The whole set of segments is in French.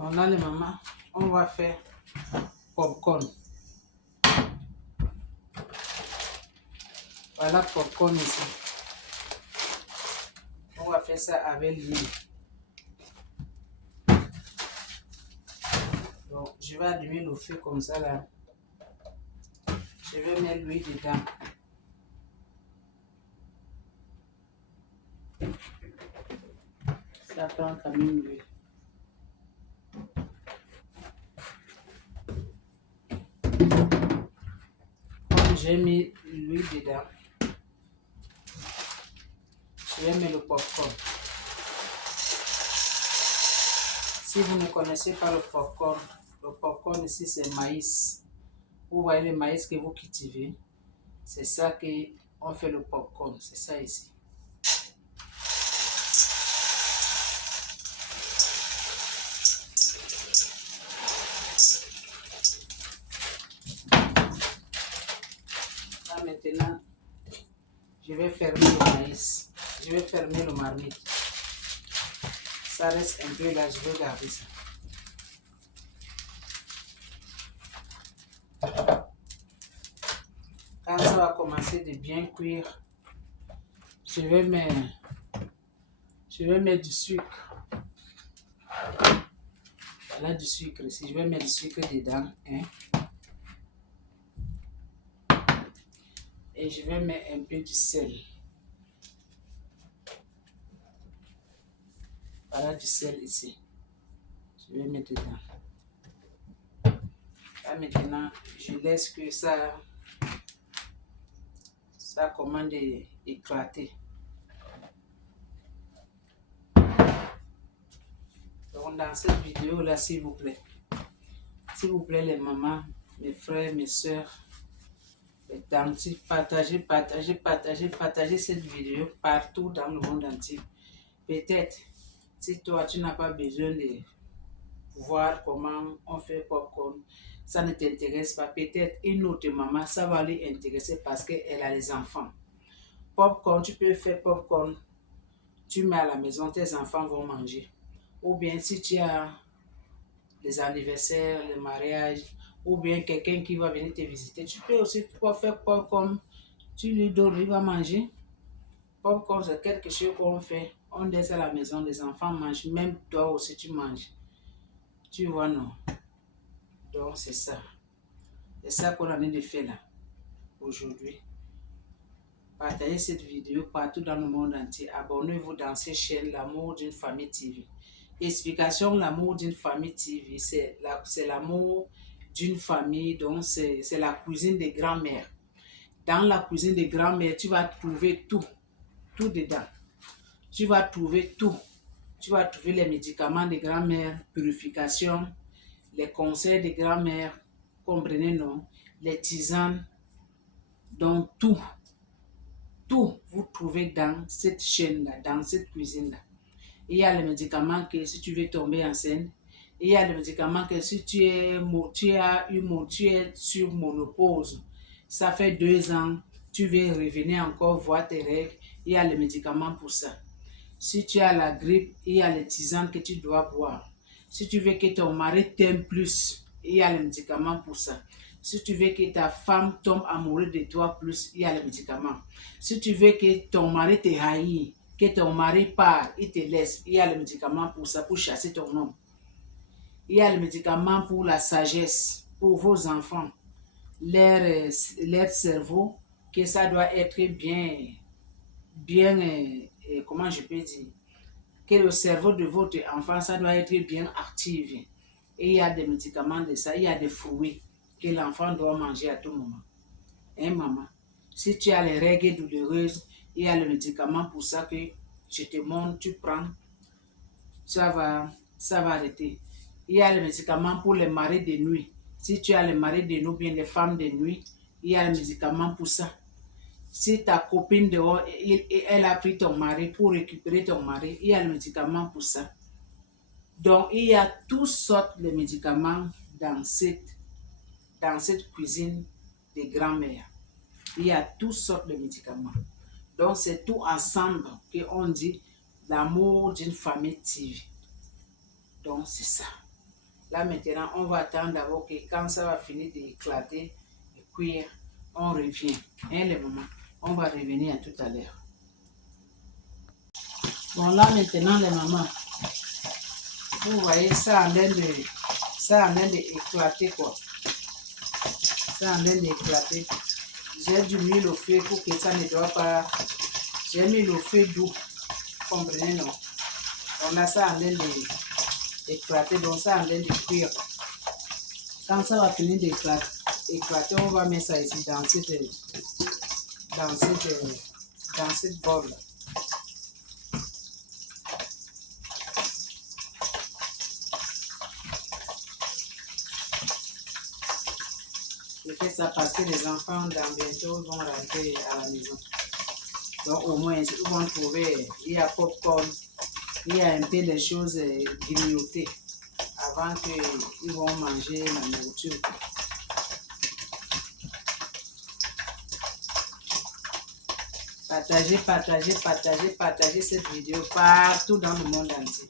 On a les mamans, on va faire popcorn. Voilà popcorn ici. On va faire ça avec l'huile. Donc, je vais allumer le feu comme ça là. Je vais mettre l'huile dedans. Ça prend quand même l'huile. Comme j'ai mis l'huile dedans, je vais mettre le popcorn. Si vous ne connaissez pas le popcorn ici c'est maïs. Vous voyez le maïs que vous cultivez, c'est ça qu'on fait le popcorn, c'est ça ici. Là maintenant, je vais fermer le maïs, je vais fermer le marmite. Ça reste un peu là, je vais garder ça. Quand ça va commencer de bien cuire, je vais mettre du sucre. Voilà du sucre ici, je vais mettre du sucre dedans. Hein. Et je vais mettre un peu du sel. Voilà du sel ici. Je vais mettre dedans. Là maintenant, je laisse que ça commence à éclater. Donc dans cette vidéo là, s'il vous plaît les mamans, mes frères, mes soeurs, les tantes, partagez cette vidéo partout dans le monde entier. Peut-être, si toi tu n'as pas besoin de voir comment on fait popcorn, ça ne t'intéresse pas, peut-être une autre maman, ça va lui intéresser parce qu'elle a les enfants. Popcorn, tu peux faire popcorn, tu mets à la maison, tes enfants vont manger. Ou bien si tu as les anniversaires, les mariages, ou bien quelqu'un qui va venir te visiter, tu peux aussi faire popcorn, tu lui donnes, il va manger. Popcorn, c'est quelque chose qu'on fait, on laisse à la maison, les enfants mangent, même toi aussi tu manges. Tu vois, non? Donc c'est ça. C'est ça qu'on a envie de faire là, aujourd'hui. Partagez cette vidéo partout dans le monde entier. Abonnez-vous dans cette chaîne L'amour d'une famille TV. Explication L'amour d'une famille TV, c'est l'amour d'une famille, donc c'est la cuisine des grands-mères. Dans la cuisine des grands-mères, tu vas trouver tout dedans. Tu vas trouver tout. Tu vas trouver les médicaments des grands-mères, purification, les conseils des grands-mères, comprenez non, les tisanes, donc tout vous trouvez dans cette chaîne-là, dans cette cuisine-là. Il y a les médicaments que si tu veux tomber enceinte, il y a les médicaments que si tu es sur monopause, ça fait 2 ans, tu veux revenir encore voir tes règles, il y a les médicaments pour ça. Si tu as la grippe, il y a les tisanes que tu dois boire. Si tu veux que ton mari t'aime plus, il y a les médicaments pour ça. Si tu veux que ta femme tombe amoureuse de toi plus, il y a les médicaments. Si tu veux que ton mari te haït, que ton mari part, il te laisse, il y a les médicaments pour ça, pour chasser ton homme. Il y a les médicaments pour la sagesse, pour vos enfants, leur cerveau, que ça doit être bien, comment je peux dire, que le cerveau de votre enfant, ça doit être bien activé. Et il y a des médicaments de ça, il y a des fruits que l'enfant doit manger à tout moment. Hein, maman? Si tu as les règles douloureuses, il y a le médicament pour ça que je te montre, tu prends, ça va arrêter. Il y a le médicament pour les maris de nuit. Si tu as les maris de nuit, bien les femmes de nuit, il y a le médicament pour ça. Si ta copine dehors, elle a pris ton mari pour récupérer ton mari, il y a le médicament pour ça. Donc, il y a toutes sortes de médicaments dans cette cuisine des grands-mères. Il y a toutes sortes de médicaments. Donc, c'est tout ensemble qu'on dit l'amour d'une famille TV. Donc, c'est ça. Là, maintenant, on va attendre d'abord que quand ça va finir d'éclater, de cuire, on revient. Hein, les mamans? On va revenir à tout à l'heure. Bon, là, maintenant, les mamans, vous voyez, ça en train d'éclater, quoi. Ça en train d'éclater. J'ai dû mettre le feu pour que ça ne doit pas... J'ai mis le feu doux. Comprenez, non? On a ça en train d'éclater, donc ça en train de cuire. Quand ça va finir d'éclater, on va mettre ça ici dans cette bol. Je fais ça parce que les enfants dans bientôt vont rentrer à la maison. Donc au moins ils vont trouver, il y a popcorn, il y a un peu de choses grignotées avant qu'ils vont manger la nourriture. Partagez cette vidéo partout dans le monde entier.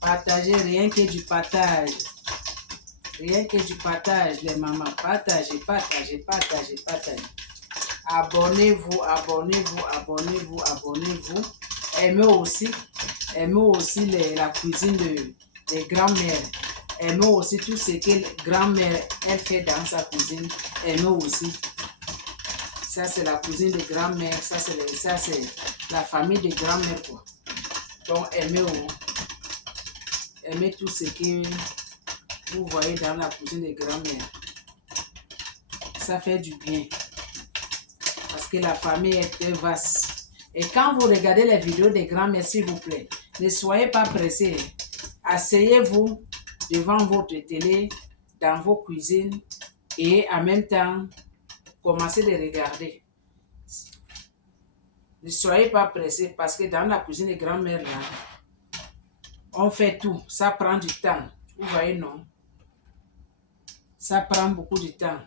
Partagez, rien que du partage. Rien que du partage, les mamans. Partagez. Abonnez-vous. Aimez aussi la cuisine des grands-mères. Aimez aussi tout ce que grand-mère elle fait dans sa cuisine. Aimez aussi. Ça, c'est la cuisine de grand-mère. Ça, c'est la famille de grand-mère, quoi. Donc, aimez tout ce que vous voyez dans la cuisine de grand-mère. Ça fait du bien. Parce que la famille est très vaste. Et quand vous regardez les vidéos des grand-mères, s'il vous plaît, ne soyez pas pressés. Asseyez-vous devant votre télé, dans vos cuisines, et en même temps, commencez de regarder. Ne soyez pas pressés parce que dans la cuisine des grand-mères, là, on fait tout. Ça prend du temps. Vous voyez, non? Ça prend beaucoup de temps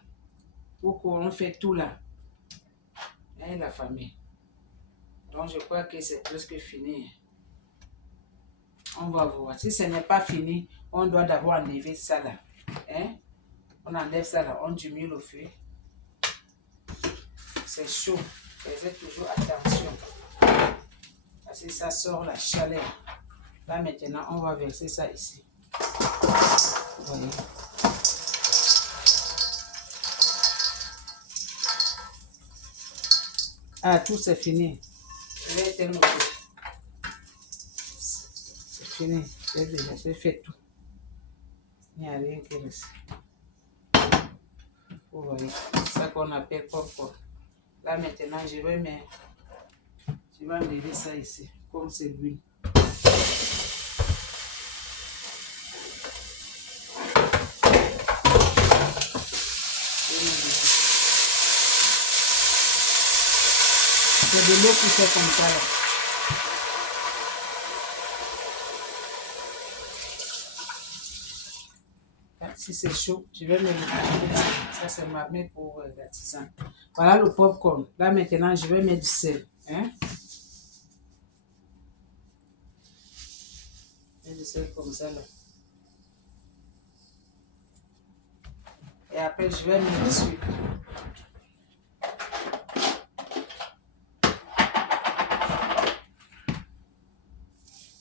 pour qu'on fait tout là. Et la famille. Donc, je crois que c'est presque fini. On va voir. Si ce n'est pas fini, on doit d'abord enlever ça là. Hein? On enlève ça là, on diminue le feu. C'est chaud. Faites toujours attention. Parce que ça sort la chaleur. Là maintenant, on va verser ça ici. Vous voyez? Ah, tout c'est fini. Je vais éteindre. C'est fini. J'ai fait tout. Il n'y a rien qui reste. Vous voyez? C'est ça qu'on appelle popcorn. Là maintenant, je vais enlever ça ici, comme c'est l'huile. C'est de l'eau qui fait comme ça là. Si c'est chaud, je vais me mettre. Ça, c'est ma main pour la tisane. Voilà le popcorn. Là, maintenant, je vais mettre du sel. Hein? Et du sel comme ça, là. Et après, je vais mettre du sucre.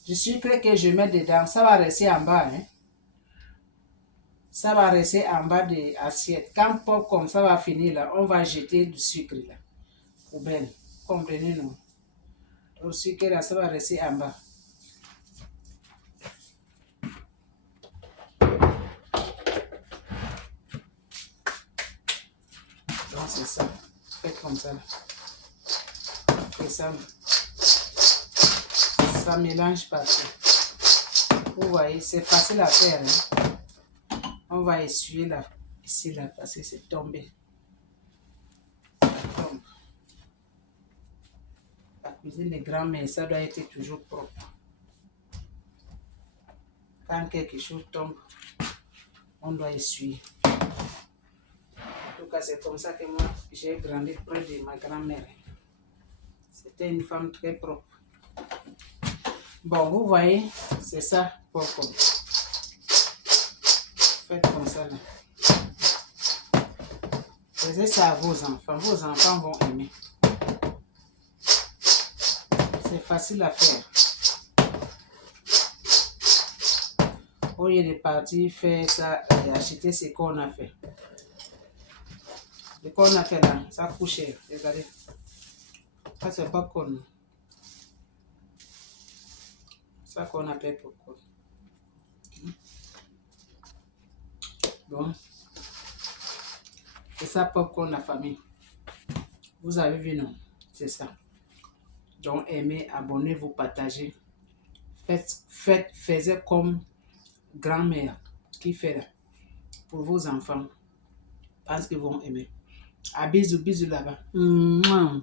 Du sucre que je mets dedans, ça va rester en bas. Hein? Ça va rester en bas de l'assiette. Quand popcorn, ça va finir là, on va jeter du sucre là. Poubelle. Comprenez, non? Le sucre là, ça va rester en bas. Donc c'est ça. Faites comme ça. Et ça mélange partout. Vous voyez, c'est facile à faire. Hein? On va essuyer là, ici là, parce que c'est tombé. Ça tombe. La cuisine des grands-mères, ça doit être toujours propre. Quand quelque chose tombe, on doit essuyer. En tout cas, c'est comme ça que moi, j'ai grandi près de ma grand-mère. C'était une femme très propre. Bon, vous voyez, c'est ça, popcorn. faites comme ça là. Faisez ça à vos enfants vont aimer. C'est facile à faire. Au lieu de partir faire ça et acheter ce qu'on a fait. Ce qu'on a fait là, ça coûte cher. Regardez. Ça c'est popcorn. Ça qu'on appelle popcorn. Bon. C'est ça popcorn la famille. Vous avez vu non? C'est ça. Donc aimez, abonnez-vous, partagez. Faites comme grand-mère qui fait là. Pour vos enfants. Parce qu'ils vont aimer. À bisous, bisous là-bas. Mouah.